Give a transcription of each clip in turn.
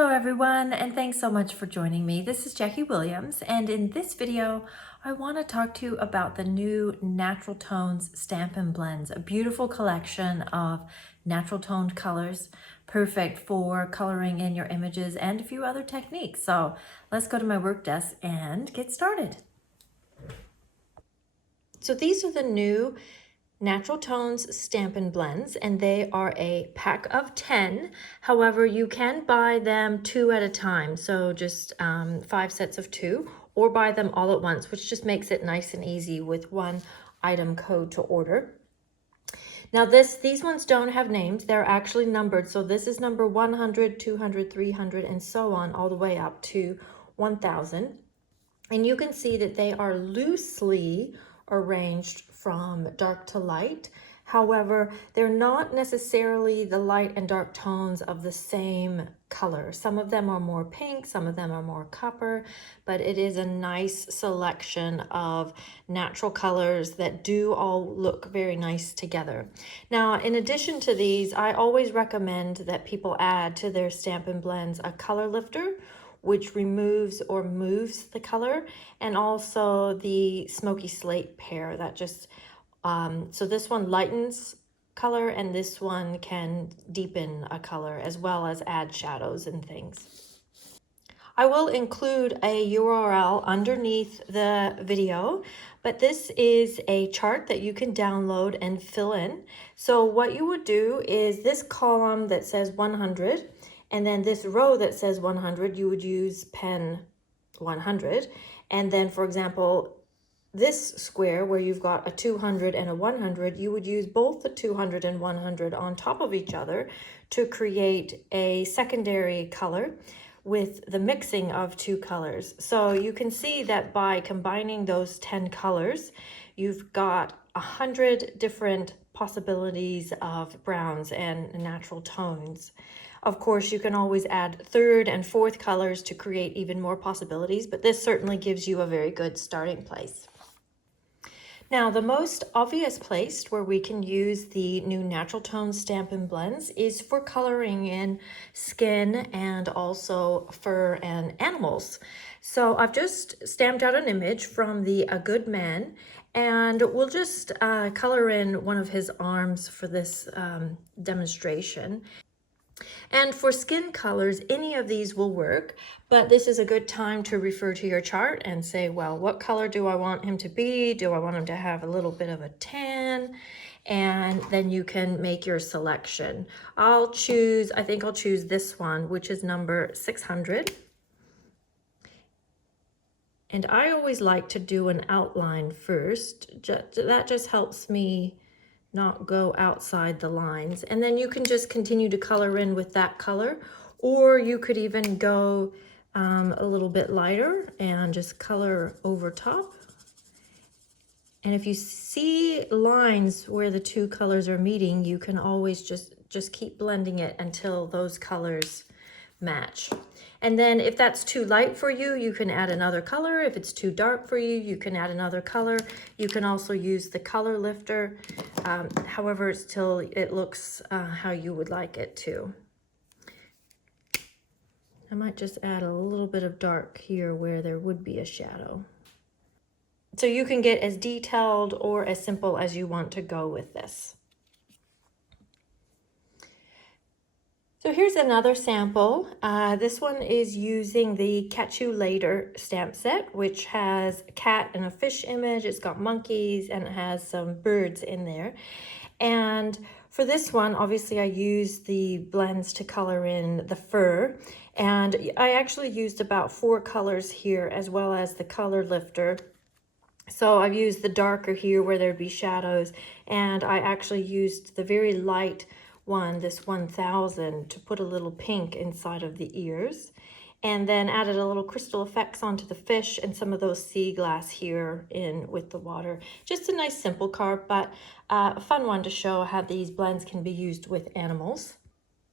Hello everyone, and thanks so much for joining me. This is Jackie Williams, and in this video, I want to talk to you about the new Natural Tones Stampin Blends, a beautiful collection of natural toned colors, perfect for coloring in your images and a few other techniques. So let's go to my work desk and get started. So these are the new Natural Tones Stampin Blends, and they are a pack of 10. However, you can buy them 2 at a time, so just 5 sets of 2, or buy them all at once, which just makes it nice and easy with one item code to order. Now these ones don't have names, they're actually numbered, so this is number 100, 200, 300, and so on, all the way up to 1000. And you can see that they are loosely arranged from dark to light. However, they're not necessarily the light and dark tones of the same color. Some of them are more pink, some of them are more copper, but it is a nice selection of natural colors that do all look very nice together. Now, in addition to these, I always recommend that people add to their Stampin' Blends a color lifter, which removes or moves the color, and also the smoky slate pair that just, so this one lightens color and this one can deepen a color as well as add shadows and things. I will include a URL underneath the video, but this is a chart that you can download and fill in. So what you would do is this column that says 100, and then this row that says 100, you would use pen 100. And then, for example, this square where you've got a 200 and a 100, you would use both the 200 and 100 on top of each other to create a secondary color with the mixing of 2 colors. So you can see that by combining those 10 colors, you've got 100 different possibilities of browns and natural tones. Of course, you can always add 3rd and 4th colors to create even more possibilities, but this certainly gives you a very good starting place. Now, the most obvious place where we can use the new Natural Tones Stampin' Blends is for coloring in skin and also fur and animals. So I've just stamped out an image from the A Good Man, and we'll just color in one of his arms for this demonstration. And for skin colors, any of these will work, but this is a good time to refer to your chart and say, well, what color do I want him to be? Do I want him to have a little bit of a tan? And then you can make your selection. I think I'll choose this one, which is number 600. And I always like to do an outline first. That just helps me not go outside the lines. And then you can just continue to color in with that color, or you could even go a little bit lighter and just color over top. And if you see lines where the 2 colors are meeting, you can always just keep blending it until those colors match. And then if that's too light for you, you can add another color. If it's too dark for you, you can add another color. You can also use the color lifter. However, it looks how you would like it to. I might just add a little bit of dark here where there would be a shadow. So you can get as detailed or as simple as you want to go with this. So here's another sample. This one is using the Catch You Later stamp set, which has a cat and a fish image. It's got monkeys and it has some birds in there. And for this one, obviously I used the blends to color in the fur. And I actually used about 4 colors here as well as the color lifter. So I've used the darker here where there'd be shadows, and I actually used the very light one, this 1000, to put a little pink inside of the ears, and then added a little crystal effects onto the fish and some of those sea glass here in with the water. Just a nice simple card, but a fun one to show how these blends can be used with animals.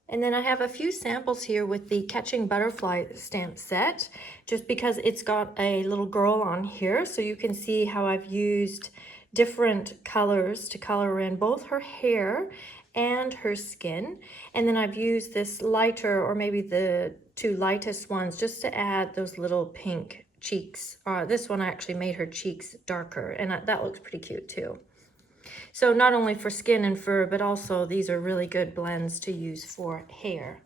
And then I have a few samples here with the Catching Butterfly stamp set, just because it's got a little girl on here, so you can see how I've used different colors to color in both her hair and her skin. And then I've used this lighter, or maybe the two lightest ones just to add those little pink cheeks. This one I actually made her cheeks darker, and that looks pretty cute too. So not only for skin and fur, but also these are really good blends to use for hair.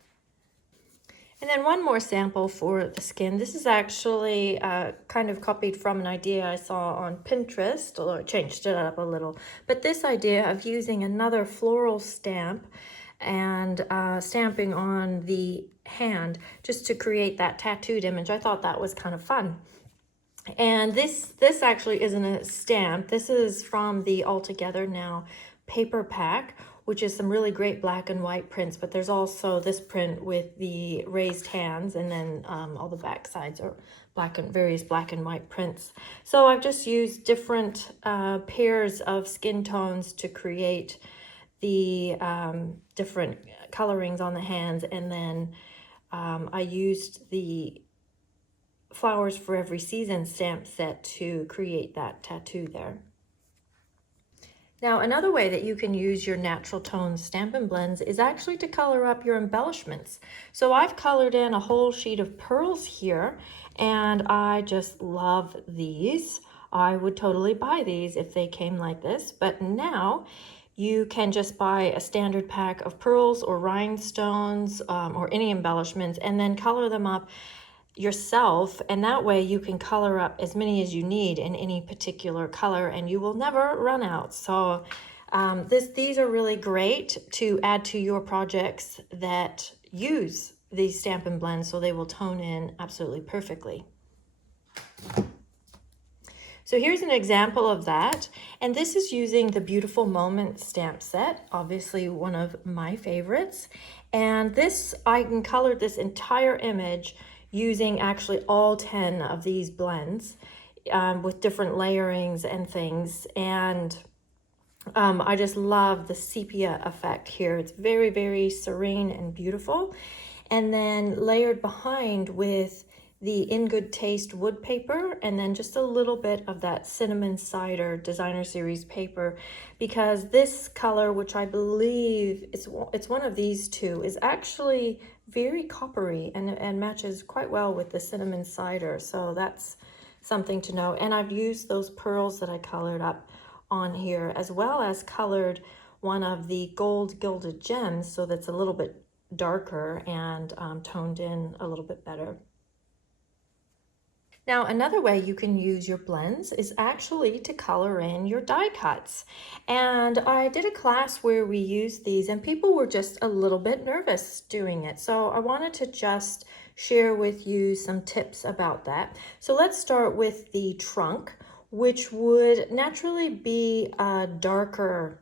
And then one more sample for the skin. This is actually kind of copied from an idea I saw on Pinterest, although I changed it up a little. But this idea of using another floral stamp and stamping on the hand just to create that tattooed image, I thought that was kind of fun. And this actually isn't a stamp. This is from the Altogether Now paper pack, which is some really great black and white prints, but there's also this print with the raised hands, and then all the back sides are various black and white prints. So I've just used different pairs of skin tones to create the different colorings on the hands, and then I used the Flowers for Every Season stamp set to create that tattoo there. Now, another way that you can use your Natural Tones Stampin' Blends is actually to color up your embellishments. So I've colored in a whole sheet of pearls here, and I just love these. I would totally buy these if they came like this, but now you can just buy a standard pack of pearls or rhinestones or any embellishments, and then color them up yourself, and that way you can color up as many as you need in any particular color, and you will never run out. So these are really great to add to your projects that use these Stampin' Blends, so they will tone in absolutely perfectly. So here's an example of that, and this is using the Beautiful Moment stamp set, obviously one of my favorites. And this, I can color this entire image using actually all 10 of these blends with different layerings and things. And I just love the sepia effect here. It's very, very serene and beautiful. And then layered behind with the In Good Taste wood paper, and then just a little bit of that Cinnamon Cider Designer Series paper, because this color, which I believe it's one of these two, is actually very coppery and matches quite well with the Cinnamon Cider. So that's something to know. And I've used those pearls that I colored up on here, as well as colored one of the gold gilded gems, so that's a little bit darker and toned in a little bit better. Now, another way you can use your blends is actually to color in your die cuts. And I did a class where we used these, and people were just a little bit nervous doing it. So I wanted to just share with you some tips about that. So let's start with the trunk, which would naturally be a darker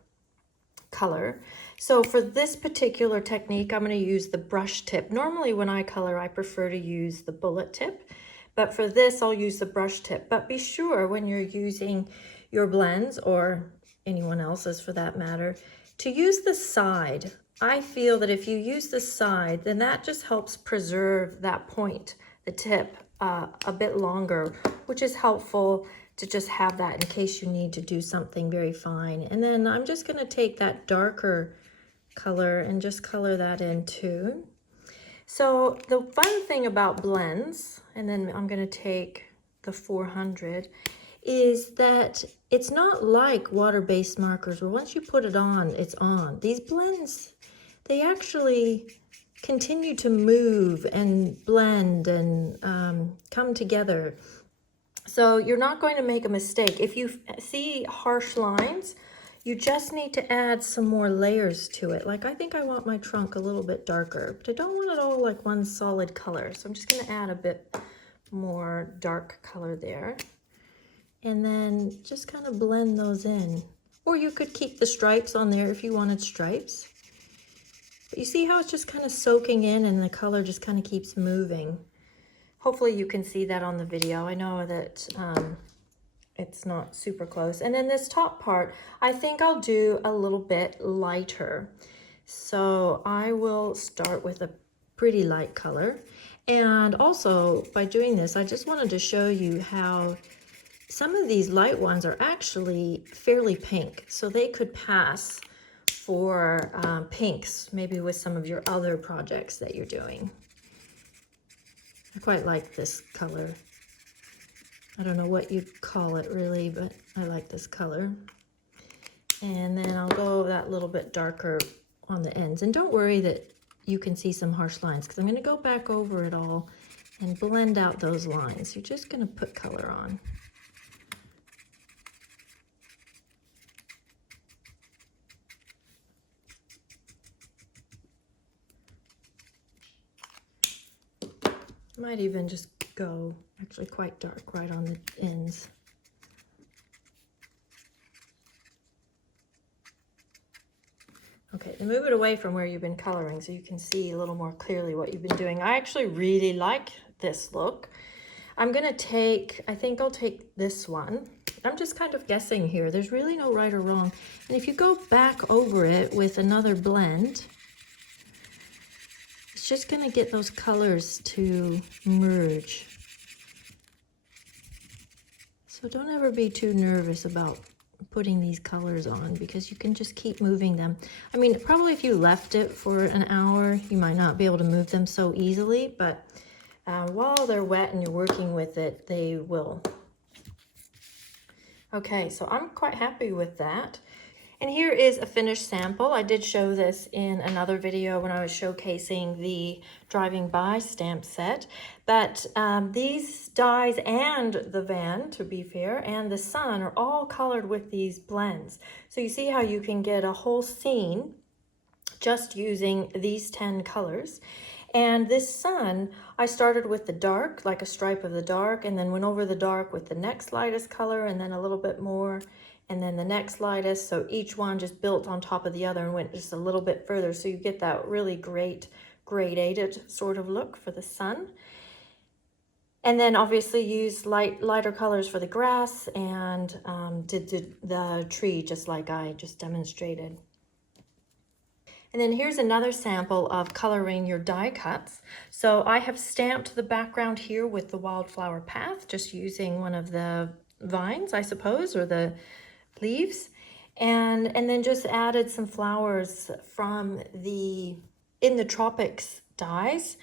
color. So for this particular technique, I'm going to use the brush tip. Normally when I color, I prefer to use the bullet tip. But for this, I'll use the brush tip. But be sure when you're using your blends, or anyone else's for that matter, to use the side. I feel that if you use the side, then that just helps preserve that point, the tip, a bit longer, which is helpful to just have that in case you need to do something very fine. And then I'm just going to take that darker color and just color that in too. So the fun thing about blends, and then I'm going to take the 400, is that it's not like water-based markers where once you put it on, it's on. These blends, they actually continue to move and blend and come together. So you're not going to make a mistake. If you see harsh lines, you just need to add some more layers to it. Like I think I want my trunk a little bit darker, but I don't want it all like one solid color. So I'm just going to add a bit more dark color there. And then just kind of blend those in. Or you could keep the stripes on there if you wanted stripes. But you see how it's just kind of soaking in and the color just kind of keeps moving. Hopefully you can see that on the video. I know that it's not super close. And then this top part, I think I'll do a little bit lighter. So I will start with a pretty light color. And also by doing this, I just wanted to show you how some of these light ones are actually fairly pink. So they could pass for pinks, maybe with some of your other projects that you're doing. I quite like this color. I don't know what you'd call it really, but I like this color. And then I'll go that little bit darker on the ends. And don't worry that you can see some harsh lines, because I'm going to go back over it all and blend out those lines. You're just going to put color on. Might even just go actually quite dark right on the ends. Okay, then move it away from where you've been coloring so you can see a little more clearly what you've been doing. I actually really like this look. I'm gonna take, I think I'll take this one. I'm just kind of guessing here. There's really no right or wrong. And if you go back over it with another blend, it's just gonna get those colors to merge. So don't ever be too nervous about putting these colors on, because you can just keep moving them. I mean, probably if you left it for an hour, you might not be able to move them so easily, but while they're wet and you're working with it, they will. Okay, so I'm quite happy with that. And here is a finished sample. I did show this in another video when I was showcasing the Driving By stamp set. But these dies and the van, to be fair, and the sun are all colored with these blends. So you see how you can get a whole scene just using these 10 colors. And this sun, I started with the dark, like a stripe of the dark, and then went over the dark with the next lightest color, and then a little bit more, and then the next lightest. So each one just built on top of the other and went just a little bit further. So you get that really great gradated sort of look for the sun. And then obviously use lighter colors for the grass, and did the tree just like I just demonstrated. And then here's another sample of coloring your die cuts. So I have stamped the background here with the wildflower path, just using one of the vines, I suppose, or the leaves. And then just added some flowers from the In the Tropics dies,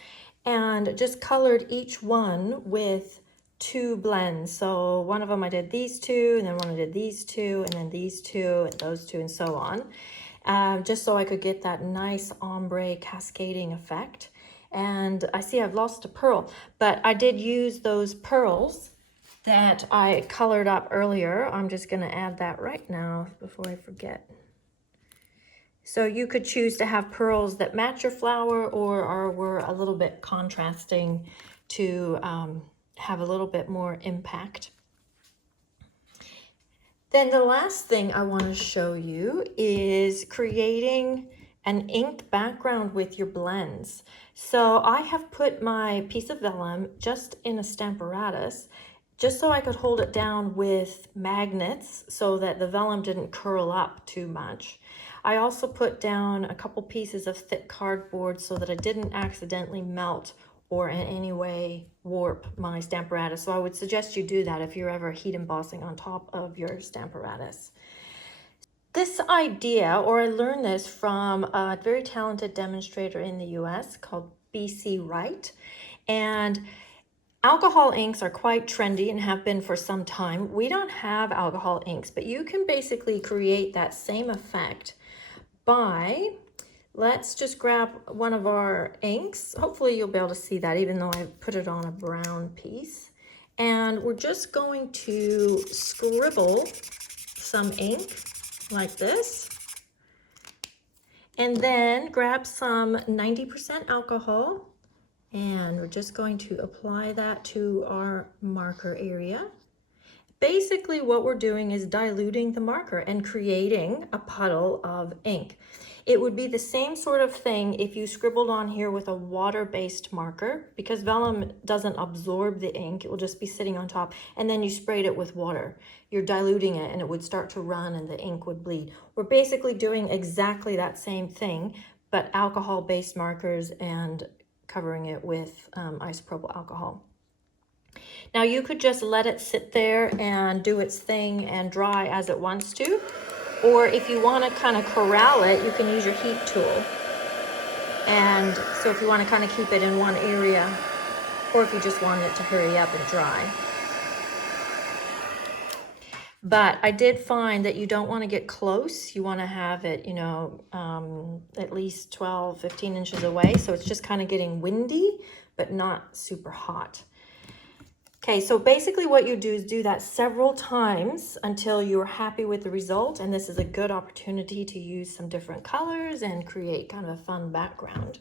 and just colored each one with 2 blends. So one of them I did these 2, and then one I did these 2, and then these 2, and those 2, and so on. Just so I could get that nice ombre cascading effect. And I see I've lost a pearl, but I did use those pearls that I colored up earlier. I'm just gonna add that right now before I forget. So you could choose to have pearls that match your flower, or were a little bit contrasting to have a little bit more impact. Then the last thing I want to show you is creating an inked background with your blends. So I have put my piece of vellum just in a stamparatus, just so I could hold it down with magnets so that the vellum didn't curl up too much. I also put down a couple pieces of thick cardboard so that I didn't accidentally melt or in any way warp my stamparatus. So I would suggest you do that if you're ever heat embossing on top of your stamparatus. This idea, or I learned this from a very talented demonstrator in the US called BC Wright. And alcohol inks are quite trendy and have been for some time. We don't have alcohol inks, but you can basically create that same effect by, let's just grab one of our inks. Hopefully you'll be able to see that even though I put it on a brown piece. And we're just going to scribble some ink like this. And then grab some 90% alcohol, and we're just going to apply that to our marker area. Basically what we're doing is diluting the marker and creating a puddle of ink. It would be the same sort of thing if you scribbled on here with a water-based marker, because vellum doesn't absorb the ink, it will just be sitting on top, and then you sprayed it with water. You're diluting it and it would start to run and the ink would bleed. We're basically doing exactly that same thing, but alcohol-based markers and covering it with isopropyl alcohol. Now you could just let it sit there and do its thing and dry as it wants to. Or if you want to kind of corral it, you can use your heat tool. And so if you want to kind of keep it in one area. or if you just want it to hurry up and dry. But I did find that you don't want to get close. You want to have it, you know, at least 12, 15 inches away. So it's just kind of getting windy, but not super hot. Okay, so basically what you do is do that several times until you're happy with the result. And this is a good opportunity to use some different colors and create kind of a fun background.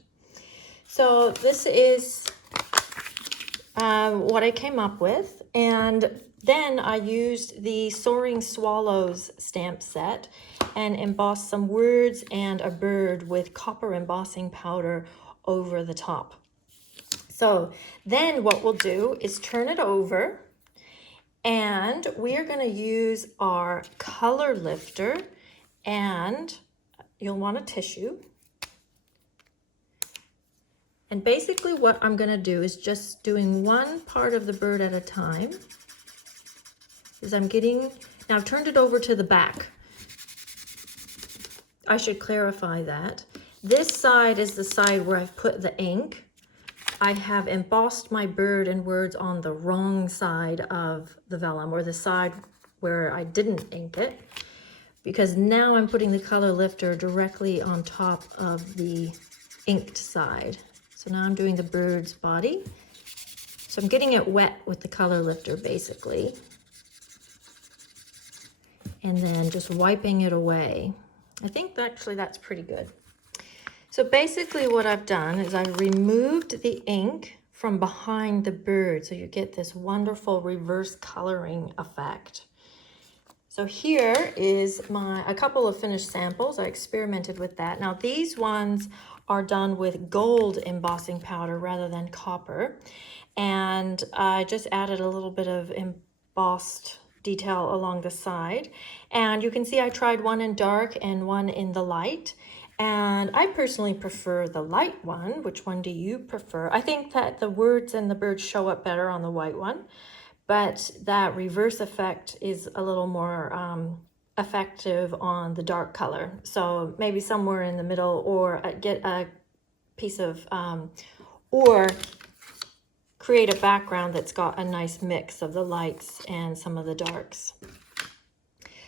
So this is what I came up with. And then I used the Soaring Swallows stamp set and embossed some words and a bird with copper embossing powder over the top. So then what we'll do is turn it over, and we are going to use our color lifter, and you'll want a tissue. And basically what I'm going to do is just doing one part of the bird at a time. Now I've turned it over to the back. I should clarify that. This side is the side where I've put the ink. I have embossed my bird and words on the wrong side of the vellum, or the side where I didn't ink it, because now I'm putting the color lifter directly on top of the inked side. So now I'm doing the bird's body. So I'm getting it wet with the color lifter basically, and then just wiping it away. I think actually that's pretty good. So basically what I've done is I've removed the ink from behind the bird, so you get this wonderful reverse coloring effect. So here is a couple of finished samples. I experimented with that. Now these ones are done with gold embossing powder rather than copper. And I just added a little bit of embossed detail along the side. And you can see I tried one in dark and one in the light. And I personally prefer the light one. Which one do you prefer? I think that the words and the birds show up better on the white one, but that reverse effect is a little more effective on the dark color. So maybe somewhere in the middle, or get a piece of, or create a background that's got a nice mix of the lights and some of the darks.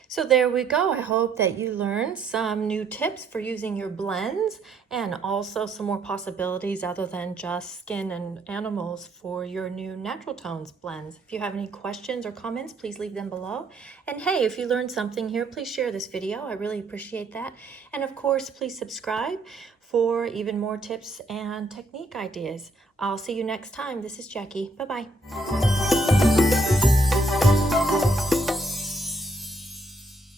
So there we go. I hope that you learned some new tips for using your blends, and also some more possibilities other than just skin and animals for your new Natural Tones blends. If you have any questions or comments, please leave them below. And hey, if you learned something here, please share this video. I really appreciate that. And of course, please subscribe for even more tips and technique ideas. I'll see you next time. This is Jackie. Bye-bye.